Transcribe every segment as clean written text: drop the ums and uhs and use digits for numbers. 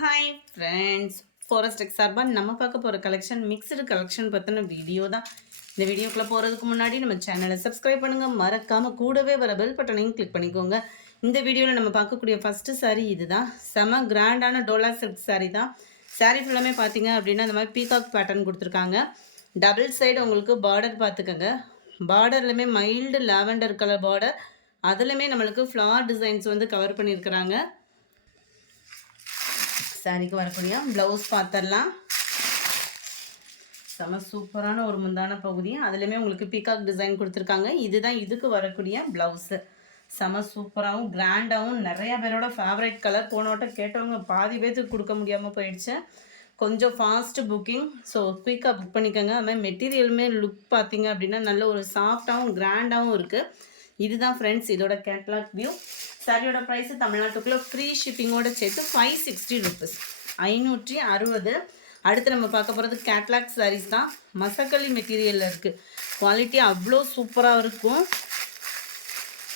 Hi friends, forest tech சார்பாக நம்ம பார்க்க போகிற கலெக்ஷன் மிக்சடு கலெக்ஷன் பற்றின வீடியோ தான். இந்த வீடியோக்குள்ளே போகிறதுக்கு முன்னாடி நம்ம சேனலை சப்ஸ்கிரைப் பண்ணுங்கள், மறக்காமல் கூடவே வர பெல் பட்டனையும் கிளிக் பண்ணிக்கோங்க. இந்த வீடியோவில் நம்ம பார்க்கக்கூடிய ஃபஸ்ட்டு சாரீ இதுதான். செம கிராண்டான டோலா சில்க் சாரீ தான். சாரீ ஃபுல்லாமே பார்த்தீங்க அப்படின்னா இந்த மாதிரி பீகாக் பேட்டர்ன் கொடுத்துருக்காங்க. டபுள் சைடு உங்களுக்கு பார்டர் பார்த்துக்கோங்க. பார்டர்லையுமே மைல்டு லாவெண்டர் கலர் பார்டர், அதுலேயுமே நம்மளுக்கு ஃப்ளார் டிசைன்ஸ் வந்து கவர் பண்ணியிருக்கிறாங்க. சாரிக்கு வரக்கூடிய ப்ளவுஸ் பார்த்துடலாம். செம சூப்பரான ஒரு முந்தான பகுதி, அதுலேயுமே உங்களுக்கு பீகாக் டிசைன் கொடுத்துருக்காங்க. இதுதான் இதுக்கு வரக்கூடிய ப்ளவுஸு. செம சூப்பராகவும் கிராண்டாகவும் நிறையா பேரோட ஃபேவரட் கலர். போனோட்ட கேட்டவங்க பாதி பேருக்கு கொடுக்க முடியாமல் போயிடுச்சு. கொஞ்சம் ஃபாஸ்ட்டு புக்கிங், ஸோ குயிக்காக புக் பண்ணிக்கோங்க. அதுமாதிரி மெட்டீரியலுமே லுக் பார்த்தீங்க அப்படின்னா நல்ல ஒரு சாஃப்டாகவும் கிராண்டாகவும் இருக்குது. இதுதான் ஃப்ரெண்ட்ஸ் இதோட கேட்லாக் வியூ. சாரியோட ப்ரைஸு தமிழ்நாட்டுக்குள்ளே ஃப்ரீ ஷிப்பிங்கோட சேர்த்து 560 ருபீஸ், 560. அடுத்து நம்ம பார்க்க போகிறது கேட்லாக் சாரீஸ் தான். மசக்களி மெட்டீரியலில் இருக்குது. குவாலிட்டி அவ்வளோ சூப்பராக இருக்கும்.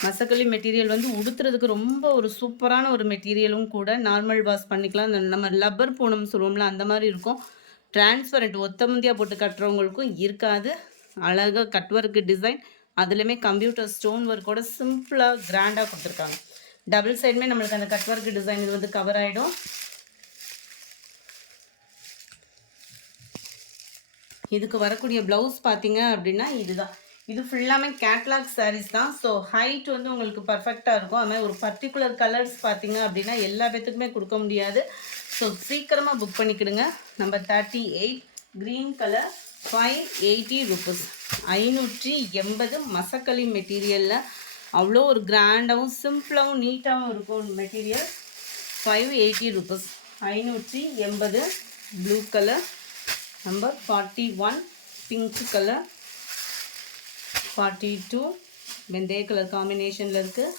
மசக்களி மெட்டீரியல் வந்து உடுத்துறதுக்கு ரொம்ப ஒரு சூப்பரான ஒரு மெட்டீரியலும் கூட. நார்மல் வாஷ் பண்ணிக்கலாம். நம்ம லப்பர் பூனம் சொல்லுவோம்ல அந்த மாதிரி இருக்கும். டிரான்ஸ்பரண்ட் ஒத்த முந்தியாக போட்டு கட்டுறவங்களுக்கும் இருக்காது. அழகாக கட் ஒர்க்கு டிசைன், அதுலேயுமே கம்ப்யூட்டர் ஸ்டோன் ஒர்க்கோட சிம்பிளாக கிராண்டாக கொடுத்துருக்காங்க. டபுள் சைடுமே நம்மளுக்கு அந்த கட் ஒர்க் டிசைன் இது வந்து கவர் ஆகிடும். இதுக்கு வரக்கூடிய ப்ளவுஸ் பார்த்தீங்க அப்படின்னா இதுதான். இது ஃபுல்லாமே கேட்லாக் சாரீஸ் தான். ஸோ ஹைட் வந்து உங்களுக்கு பர்ஃபெக்டாக இருக்கும். அதுமாதிரி ஒரு பர்டிகுலர் கலர்ஸ் பார்த்தீங்க அப்படின்னா எல்லா பேத்துக்குமே கொடுக்க முடியாது. ஸோ சீக்கிரமாக புக் பண்ணிக்கிடுங்க. Number 38 green colour, 580 rupees, 580. மசக்களி மெட்டீரியலில் அவ்வளோ ஒரு கிராண்டாகவும் சிம்பிளாகவும் நீட்டாகவும் இருக்கும் மெட்டீரியல். 580 rupees, 580. Blue colour, number 41 pink colour, 42 வெந்தய கலர் காம்பினேஷனில் இருக்குது,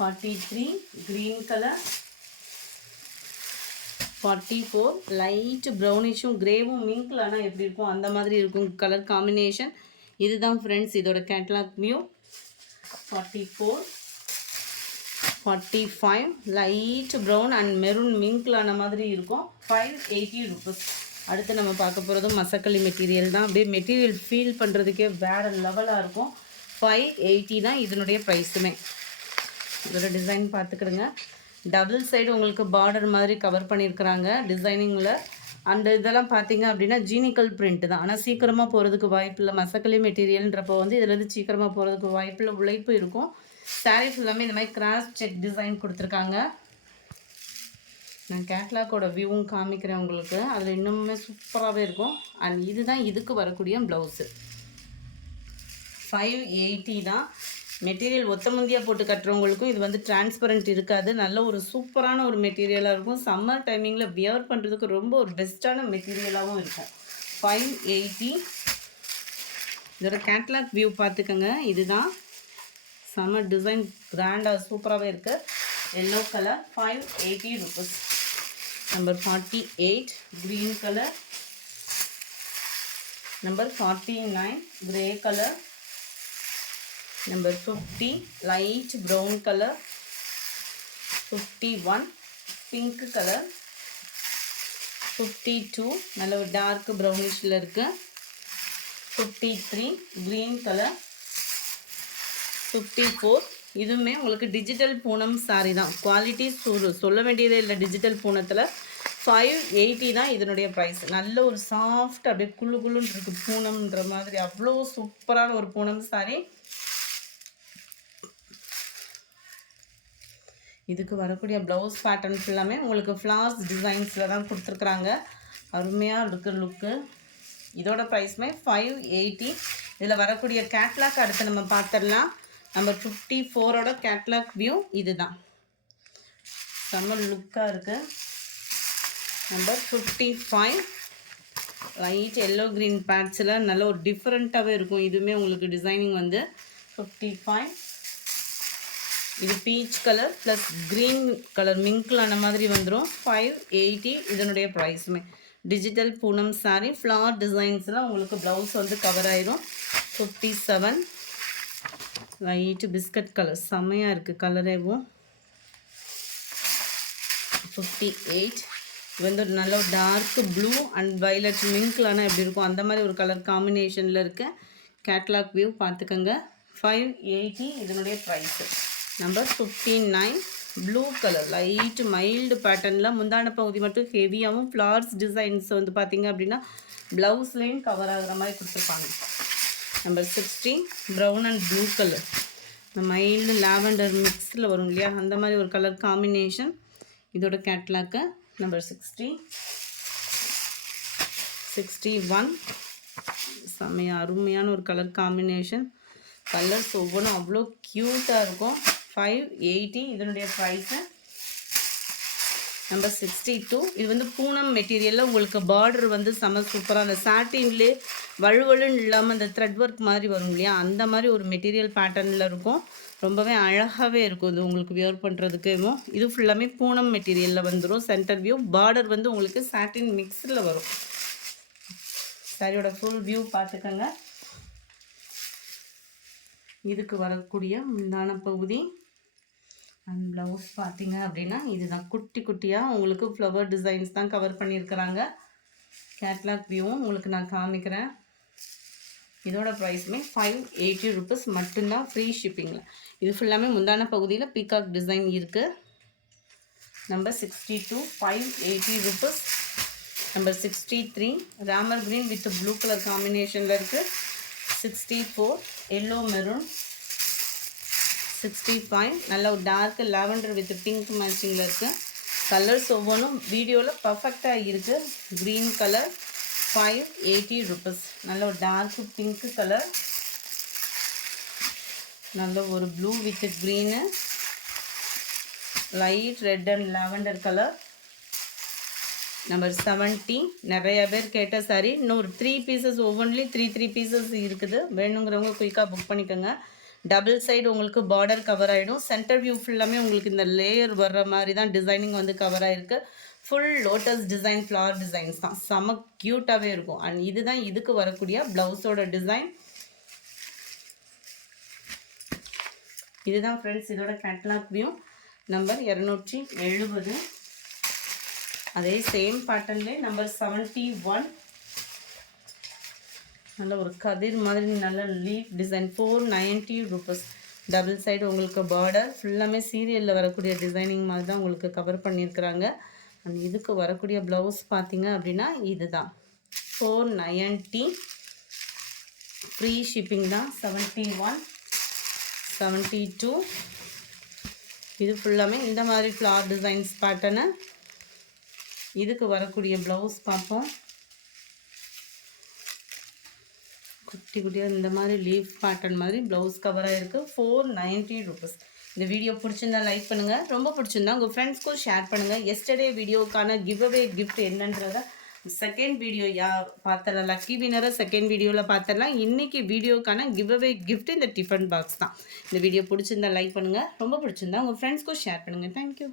43 க்ரீன் கலர், 44 லைட் ப்ரௌனிஷும் கிரேவும் மிங்கில் ஆனால் எப்படி இருக்கும் அந்த மாதிரி இருக்கும் கலர் காம்பினேஷன். இதுதான் ஃப்ரெண்ட்ஸ் இதோட catalogue view. 44, 45 light brown and maroon மிங்கிலான மாதிரி இருக்கும். 580 ருபீஸ். அடுத்து நம்ம பார்க்க போகிறது மசக்களி மெட்டீரியல் தான். அப்படியே மெட்டீரியல் ஃபீல் பண்ணுறதுக்கே வேறு லெவலாக இருக்கும். 580 தான் இதனுடைய ப்ரைஸுமே. இதோட டிசைன் பார்த்துக்கிடுங்க. டபுள் சைடு உங்களுக்கு பார்டர் மாதிரி கவர் பண்ணியிருக்கிறாங்க டிசைனிங்கில். அந்த இதெல்லாம் பார்த்தீங்க அப்படின்னா ஜீனிக்கல் பிரிண்ட் தான். ஆனால் சீக்கிரமாக போகிறதுக்கு வாய்ப்பு இல்லை. மசக்களி மெட்டீரியல்ன்றப்போ வந்து இதுலேருந்து சீக்கிரமாக போகிறதுக்கு வாய்ப்பு இல்லை, உழைப்பு இருக்கும். சாரீ ஃபுல்லாமே இந்த மாதிரி கிராஸ் செக் டிசைன் கொடுத்துருக்காங்க. நான் கேட்லாக்கோட வியூவும் காமிக்கிறேன் உங்களுக்கு. அதில் இன்னுமே சூப்பராகவே இருக்கும். அண்ட் இதுதான் இதுக்கு வரக்கூடிய ப்ளவுஸு. 580 தான். மெட்டீரியல் ஒத்த முந்தியாக போட்டு கட்டுறவங்களுக்கும் இது வந்து டிரான்ஸ்பரண்ட் இருக்காது. நல்ல ஒரு சூப்பரான ஒரு மெட்டீரியலாக இருக்கும். சம்மர் டைமிங்கில் வியர் பண்ணுறதுக்கு ரொம்ப ஒரு பெஸ்ட்டான மெட்டீரியலாகவும் இருக்கும். 580. இதோட கேட்லாக் வியூ பார்த்துக்கோங்க. இதுதான் சம்மர் டிசைன் கிராண்டாக சூப்பராகவே இருக்குது. Yellow colour, 580 rupees. Number 48 green colour, number 49 grey colour, number 50 light brown colour, 51 pink colour, 52 நல்ல ஒரு டார்க் ப்ரௌனிஷில் இருக்குது, 53 க்ரீன் கலர், 54. இதுவுமே உங்களுக்கு டிஜிட்டல் பூனம் சாரி தான். குவாலிட்டி சொல்ல வேண்டியதே இல்லை. டிஜிட்டல் பூனத்தில் 580 தான் இதனுடைய ப்ரைஸ். நல்ல ஒரு சாஃப்ட் அப்படியே குள்ளு குள்ளுன்னு இருக்குது பூனம்ன்ற மாதிரி. அவ்வளோ சூப்பரான ஒரு பூனம் சாரி. இதுக்கு வரக்கூடிய ப்ளவுஸ் பேட்டர்ன் ஃபுல்லாமே உங்களுக்கு ஃப்ளார்ஸ் டிசைன்ஸில் தான் கொடுத்துருக்குறாங்க. அருமையாக இருக்குது லுக்கு. இதோட ப்ரைஸுமே 580. இதில் வரக்கூடிய கேட்லாக் அடுத்து நம்ம பார்த்துடலாம். நம்பர் 54ஓட கேட்லாக் வியூ இதுதான். செம்ம லுக்காக இருக்குது. நம்பர் 55 லைட் எல்லோ க்ரீன் பேட்ஸில் நல்ல ஒரு டிஃப்ரெண்ட்டாகவே இருக்கும். இதுவுமே உங்களுக்கு டிசைனிங் வந்து 55. இது peach colour plus green colour மிங்கிளான மாதிரி வந்துடும். 580 இதனுடைய ப்ரைஸுமே. டிஜிட்டல் பூனம் சாரீ ஃப்ளார் டிசைன்ஸ்லாம் உங்களுக்கு ப்ளவுஸ் வந்து கவர் ஆயிரும். 57 லைட்டு பிஸ்கட் கலர் செம்மையாக இருக்குது கலரேவும். 58. இது வந்து ஒரு நல்ல டார்க் ப்ளூ அண்ட் வைலட் மிங்க்லான எப்படி இருக்கும் அந்த மாதிரி ஒரு கலர் காம்பினேஷனில் இருக்க கேட்லாக் வியூ பார்த்துக்கோங்க. 580 இதனுடைய price. Number 59 blue colour light mild பேட்டர்னில் முந்தான பகுதி மட்டும் ஹெவியாகவும் ஃப்ளார்ஸ் டிசைன்ஸ் வந்து பார்த்திங்க அப்படின்னா ப்ளவுஸ்லேயும் கவர் ஆகிற மாதிரி கொடுத்துருப்பாங்க. Number 60 brown and blue colour இந்த மைல்டு லாவெண்டர் மிக்ஸில் வரும் இல்லையா அந்த மாதிரி ஒரு கலர் காம்பினேஷன் இதோட கேட்லாக்கு. நம்பர் 60 61 செம்மையாக அருமையான ஒரு கலர் காம்பினேஷன். கலர்ஸ் ஒவ்வொன்றும் அவ்வளோ க்யூட்டாக இருக்கும். 580 இதனுடைய ப்ரைஸு. நம்பர் 62 இது வந்து பூனம் மெட்டீரியலில் உங்களுக்கு பார்டர் வந்து செம்ம சூப்பராக அந்த சாட்டின்லே வழுவழுன்னு இல்லாமல் அந்த த்ரெட் ஒர்க் மாதிரி வரும் இல்லையா அந்த மாதிரி ஒரு மெட்டீரியல் பேட்டர்னில் இருக்கும். ரொம்பவே அழகாகவே இருக்கும் இது உங்களுக்கு வியர் பண்ணுறதுக்கு. இது ஃபுல்லாமே பூனம் மெட்டீரியலில் வந்துடும். சென்டர் வியூ பார்டர் வந்து உங்களுக்கு சாட்டின் மிக்ஸில் வரும். சாரியோட ஃபுல் வியூ பார்த்துக்கோங்க. இதுக்கு வரக்கூடிய முந்தான பகுதி அண்ட் ப்ளவுஸ் பார்த்தீங்க அப்படின்னா இதுதான் குட்டி குட்டியாக உங்களுக்கு ஃப்ளவர் டிசைன்ஸ் தான் கவர் பண்ணியிருக்கிறாங்க. கேட்லாக் வியூவும் உங்களுக்கு நான் காமிக்கிறேன். இதோட ப்ரைஸுமே 580 ருபீஸ் மட்டும்தான், ஃப்ரீ ஷிப்பிங்கில். இது ஃபுல்லாமே முந்தான பகுதியில் பீகாக் டிசைன் இருக்குது. Number 62 580 rupees. Number 63 Ramar green with blue colour காம்பினேஷனில் இருக்குது. 64 எல்லோ மெரூன். 65 நல்ல ஒரு டார்க் லாவெண்டர் வித் பிங்க் மேட்சிங்கில் இருக்குது. கலர்ஸ் ஒவ்வொன்றும் வீடியோவில் பர்ஃபெக்டாக இருக்குது. Green colour 580 rupees. நல்ல ஒரு டார்க் பிங்க் கலர், நல்ல ஒரு blue with green, light red and lavender colour. Number 70 நிறைய பேர் கேட்ட சாரி. இன்னொரு 3 பீசஸ் ஒவ்வொன்றிலையும் 3 பீசஸ் இருக்குது. வேணுங்கிறவங்க குயிக்காக புக் பண்ணிக்கோங்க. டபுள் சைடு உங்களுக்கு பார்டர் கவர் ஆகிடும். சென்டர் வியூ ஃபுல்லாமே உங்களுக்கு இந்த லேயர் வர்ற மாதிரி தான் டிசைனிங் வந்து கவர் ஆகிருக்கு. Full lotus design flower designs தான், செம க்யூட்டாகவே இருக்கும். அண்ட் இதுதான் இதுக்கு வரக்கூடிய ப்ளவுஸோட டிசைன். இதுதான் ஃப்ரெண்ட்ஸ் இதோட கேட்லாக் வியூ. நம்பர் 270. அதே சேம் பேட்டர்ன்லேயே நம்பர் 71 நல்ல ஒரு கதிர் மாதிரி நல்ல leaf design 490 rupees. Double side உங்களுக்கு பார்டர் ஃபுல்லாமே சீரியலில் வரக்கூடிய டிசைனிங் மாதிரி தான் உங்களுக்கு கவர் பண்ணியிருக்கிறாங்க. அண்ட் இதுக்கு வரக்கூடிய ப்ளவுஸ் பார்த்தீங்க அப்படின்னா இதுதான் 490, ஃப்ரீ ஷிப்பிங் தான். 71 72 இது ஃபுல்லாமே இந்த மாதிரி ஃப்ளார் டிசைன்ஸ் பேட்டர்னு. இதுக்கு வரக்கூடிய ப்ளவுஸ் பார்ப்போம். குட்டி குட்டியாக இந்த மாதிரி லீஃப் பேட்டர்ன் மாதிரி ப்ளவுஸ் கவராக இருக்குது. 490 ருபீஸ். இந்த வீடியோ பிடிச்சிருந்தா லைக் பண்ணுங்கள், ரொம்ப பிடிச்சிருந்தா உங்கள் ஃப்ரெண்ட்ஸ்க்கும் ஷேர் பண்ணுங்கள். எஸ்டர்டே வீடியோக்கான கிவ்அவே கிஃப்ட் என்னன்றதை செகண்ட் வீடியோ பார்த்துடலாம். லக்கி வினரை செகண்ட் வீடியோவில் பார்த்துடலாம். இன்றைக்கி வீடியோக்கான கிவ்அவே கிஃப்ட் இந்த டிஃபன் பாக்ஸ் தான். இந்த வீடியோ பிடிச்சிருந்தா லைக் பண்ணுங்கள், ரொம்ப பிடிச்சிருந்தா உங்கள் ஃப்ரெண்ட்ஸ்க்கும் ஷேர் பண்ணுங்கள். தேங்க்யூ.